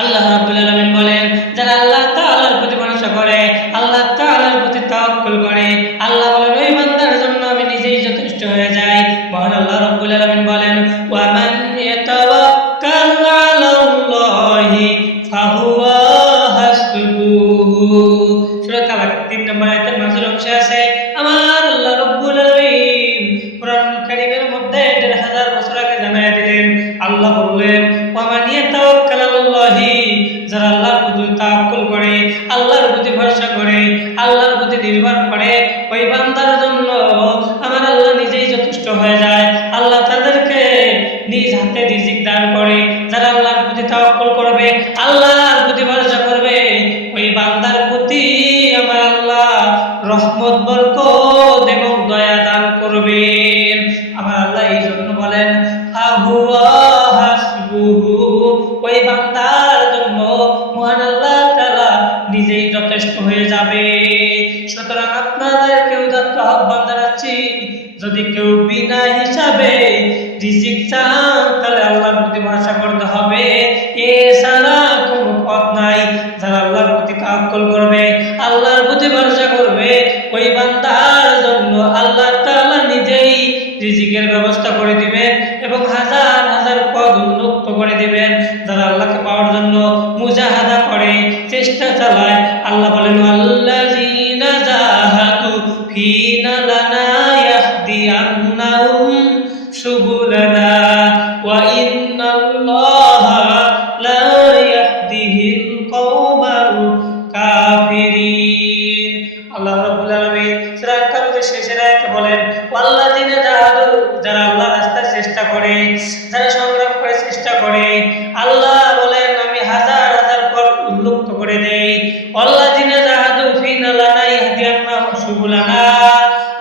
আল্লাহ রাব্বুল আলামিন বলেন, যারা আল্লাহ তাআলার প্রতি ভরসা করে, আল্লাহ তাআলার প্রতি তাওয়াক্কুল করে, আল্লাহ বলেন, ওই বান্দার জন্য আমি নিজেই যথেষ্ট হয়ে যাই। মহান আল্লাহ রাব্বুল আলামিন বলেন ওয়া মান ইয়াতাওয়াক্কাল আলাল্লাহি ফাহুয়া সূরা তালাক 3 নম্বর আয়াতের মাঝের আছে, আমার আল্লাহ রাব্বুল আলামিন কারীমের মধ্যে 1500 বছর আগে জানায় দিলেন। আল্লাহ বললেন ওয়া মান ইয়াতাওয়াক্কাল আলাল্লাহি যারা আল্লাহর প্রতি তাওয়াক্কুল করে, আল্লাহর প্রতি ভরসা করে, আল্লাহর প্রতি নির্ভর করে, ওই বান্দার জন্য আমার আল্লাহ নিজেই যথেষ্ট হয়ে যায়। আল্লাহ তাদেরকে নিজ হাতে রিজিক দান করে, যারা আল্লাহর প্রতি তাওয়াক্কুল করবে, আল্লাহর প্রতি ভরসা করবে, ওই বান্দার প্রতি আমার আল্লাহ রহমত, বরকত এবং দয়া দান করবেন নিজেই যথেষ্ট হয়ে যাবে। সুতরাং আপনাদেরকে উদাত্ত আহ্বান জানাচ্ছি, যদি কেউ বিনা হিসাবে রিজিক চান, তাহলে আল্লাহর প্রতি ভরসা করতে হবে। এছাড়া কোনো পথ নাই যারা আল্লাহর প্রতি করবে, আল্লাহর প্রতি ভরসা করবে। ওই বান্দার জন্য আল্লাহ নিজেই রিজিকের ব্যবস্থা করে দিবেন এবং হাজার হাজার পদ উন্মুক্ত করে দিবেন। যারা আল্লাহকে পাওয়ার জন্য মুজাহাদা করে চেষ্টা চালায়। আল্লাহ বলেন আল্লাহ চেষ্টা করে যারা সংগ্রাম করে চেষ্টা করে আল্লাহ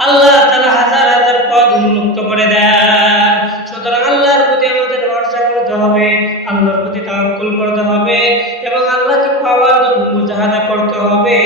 আল্লাহ তাআলা হাজার হাজার পথ উন্মুক্ত করে দেন। সুতরাং আল্লাহর প্রতি আমাদের ভরসা করতে হবে, আল্লাহর প্রতি তাওয়াক্কুল করতে হবে এবং আল্লাহকে পাওয়ার জন্য মুজাহাদা করতে হবে।